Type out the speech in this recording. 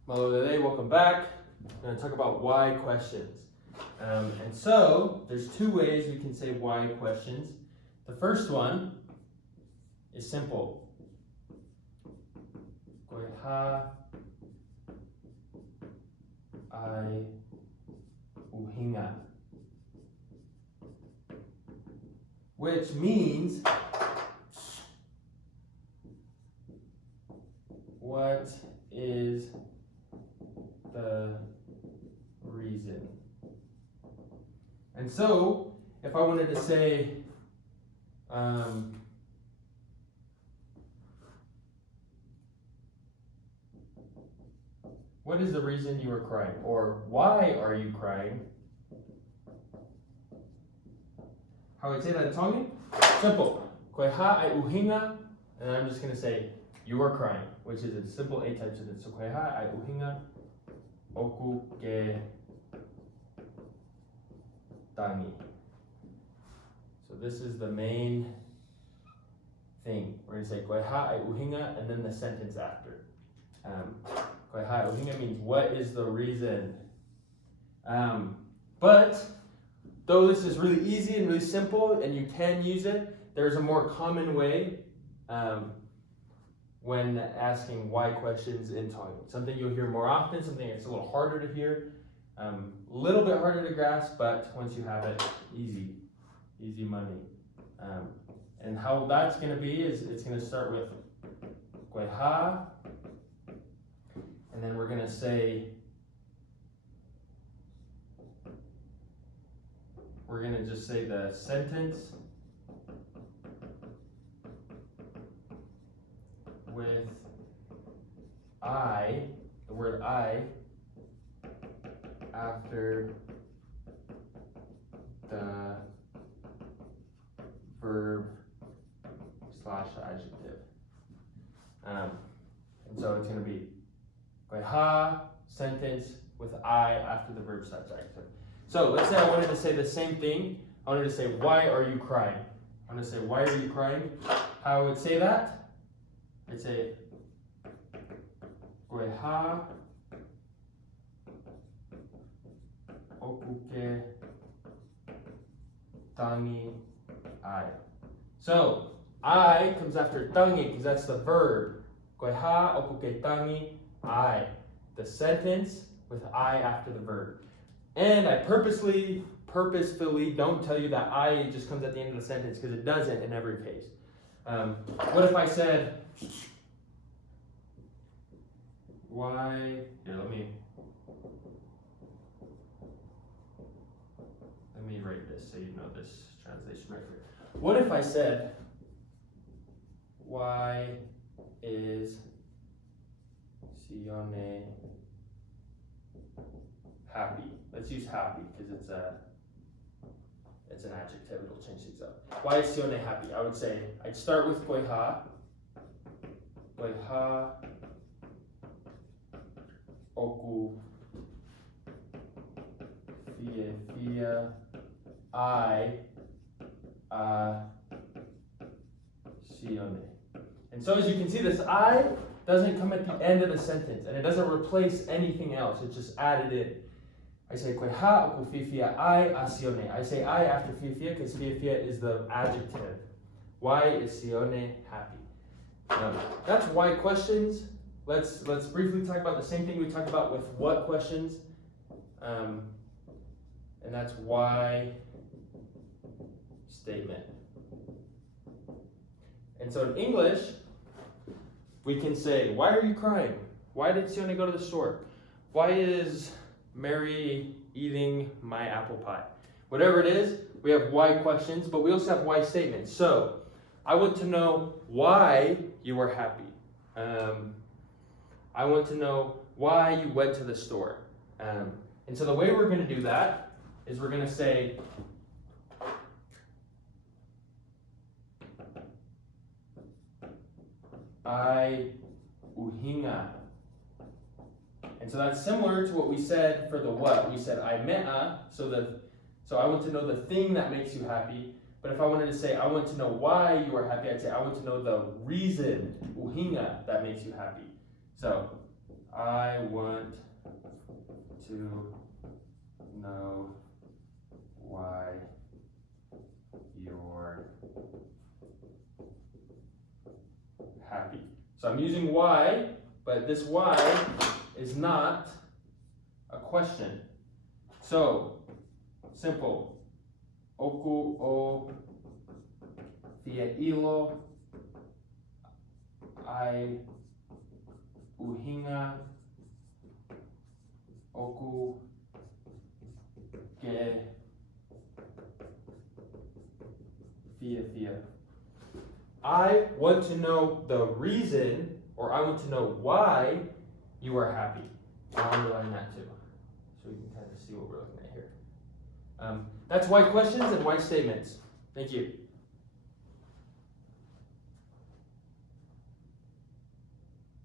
Malolele, welcome back. I'm going to talk about why questions. And so, there's two ways we can say why questions. The first one is simple. Koiha ai uhinga. Which means, what is the reason? And so, if I wanted to say, what is the reason you are crying? Or why are you crying? How would I say that in Tongan? Simple. Koiha ai uhinga, and I'm just going to say, you are crying, which is a simple A-type sentence. So koiha ai uhinga oku ke tangi. So this is the main thing. We're going to say koiha ai uhinga and then the sentence after. Koiha ai uhinga means what is the reason? But though this is really easy and really simple and you can use it, there's a more common way when asking why questions in Tongan. Something you'll hear more often, something that's a little harder to hear, a little bit harder to grasp, but once you have it, easy money. And how that's going to be is it's going to start with koiha, and then we're going to say, we're going to just say the sentence with I, the word I, after the verb / adjective. And so it's going to be koiha, sentence with I after the verb / adjective. So let's say I wanted to say the same thing. I wanted to say, why are you crying? I want to say, why are you crying? How I would say that? I'd say, koiha oku ke tangi ai. So, I comes after tangi because that's the verb. Koiha oku ke tangi ai. The sentence with I after the verb. And I purposefully don't tell you that I just comes at the end of the sentence because it doesn't in every case. What if I said, why, here, let me write this so you know this translation right here. What if I said, why is Sione happy? Let's use happy because it's an adjective, it'll change things up. Why is Sione happy? I would say, I'd start with koiha oku fia I Sione. And so as you can see, this I doesn't come at the end of the sentence and it doesn't replace anything else, it's just added in. I say koiha oku fia I Sione. I say I after fia because fia is the adjective. Why is Sione happy? That's why questions. Let's briefly talk about the same thing we talked about with what questions, and that's why statement. And so in English, we can say, why are you crying? Why did Sione go to the store? Why is Mary eating my apple pie? Whatever it is, we have why questions, but we also have why statements. So I want to know why you are happy. I want to know why you went to the store. And so the way we're going to do that is we're going to say, ai uhinga. And so that's similar to what we said for the what. We said I mea, so I want to know the thing that makes you happy. But if I wanted to say I want to know why you are happy, I'd say I want to know the reason, uhinga, that makes you happy. So I want to know why you're happy. So I'm using why, but this why is not a question. So, simple. Oku o fiailo ai uhinga oku ke fia. I want to know the reason, or I want to know why you are happy. I'll underline that too, so we can kind of see what we're looking at here. That's why questions and why statements. Thank you.